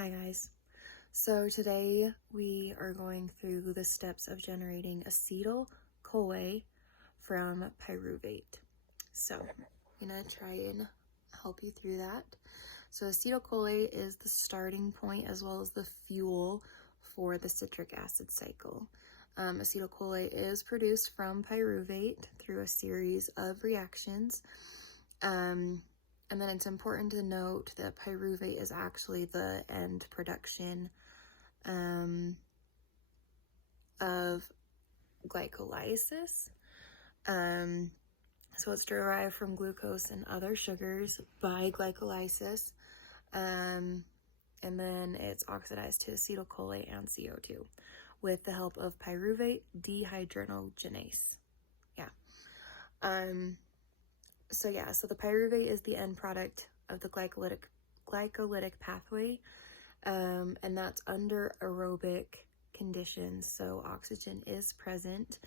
Hi guys. So today we are going through the steps of generating acetyl CoA from pyruvate. So I'm going to try and help you through that. So acetyl CoA is the starting point as well as the fuel for the citric acid cycle. Acetyl CoA is produced from pyruvate through a series of reactions. And then it's important to note that pyruvate is actually the end production of glycolysis. So it's derived from glucose and other sugars by glycolysis. And then it's oxidized to acetyl CoA and CO2 with the help of pyruvate dehydrogenase. So the pyruvate is the end product of the glycolytic pathway, and that's under aerobic conditions, so oxygen is present,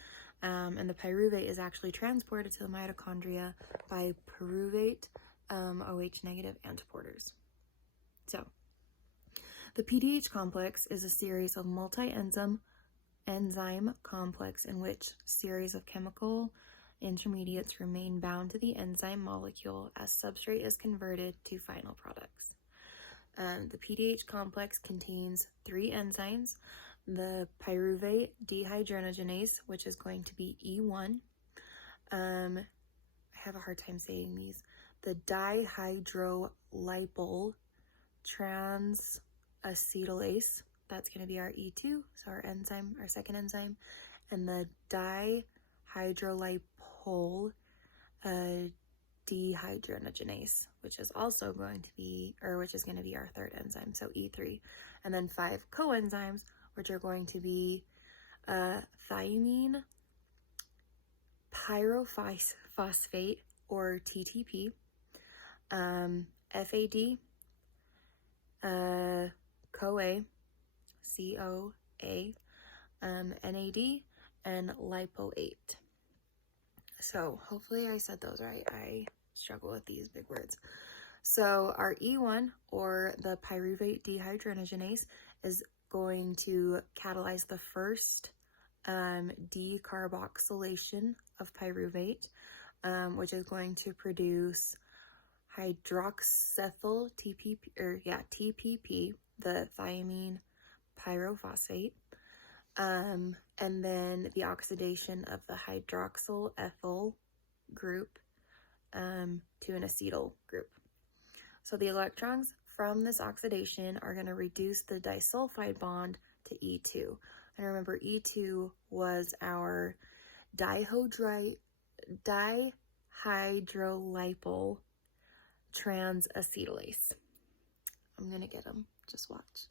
and the pyruvate is actually transported to the mitochondria by pyruvate OH negative antiporters. So the PDH complex is a series of multi-enzyme complex in which series of chemical intermediates remain bound to the enzyme molecule as substrate is converted to final products. The PDH complex contains 3 enzymes: the pyruvate dehydrogenase, which is going to be E1. I have a hard time saying these. The dihydrolipol transacetylase, that's going to be our E2, so our second enzyme, and the dihydrolipol dehydrogenase, which is going to be our third enzyme, so E3, and then 5 coenzymes, which are going to be thiamine pyrophosphate, or TTP, FAD, CoA, NAD, and lipo8. So hopefully I said those right. I struggle with these big words. So our E1, or the pyruvate dehydrogenase, is going to catalyze the first decarboxylation of pyruvate, which is going to produce hydroxyethyl TPP, the thiamine pyrophosphate, and then the oxidation of the hydroxyl ethyl group to an acetyl group. So the electrons from this oxidation are going to reduce the disulfide bond to E2. And remember, E2 was our dihydrolipol transacetylase. I'm going to get them. Just watch.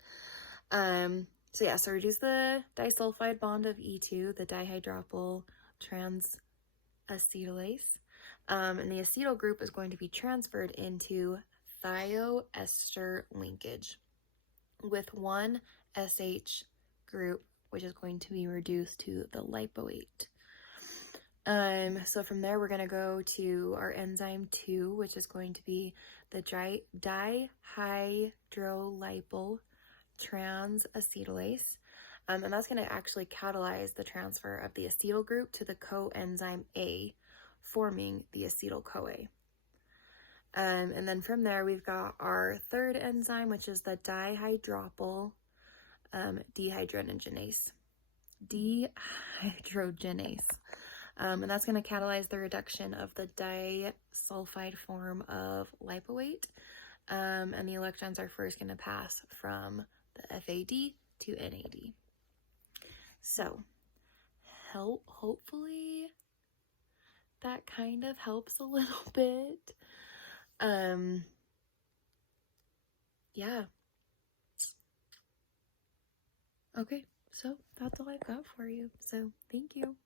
So reduce the disulfide bond of E2, the dihydropyl transacetylase, and the acetyl group is going to be transferred into thioester linkage with one SH group, which is going to be reduced to the lipo8. So from there, we're going to go to our enzyme 2, which is going to be the dihydrolipol transacetylase, and that's going to actually catalyze the transfer of the acetyl group to the coenzyme A, forming the acetyl CoA. And then from there, we've got our third enzyme, which is the dihydropyl dehydrogenase. And that's going to catalyze the reduction of the disulfide form of lipo8, and the electrons are first going to pass from the FAD to NAD. So hopefully that kind of helps a little bit. Yeah. Okay, so that's all I've got for you. So thank you.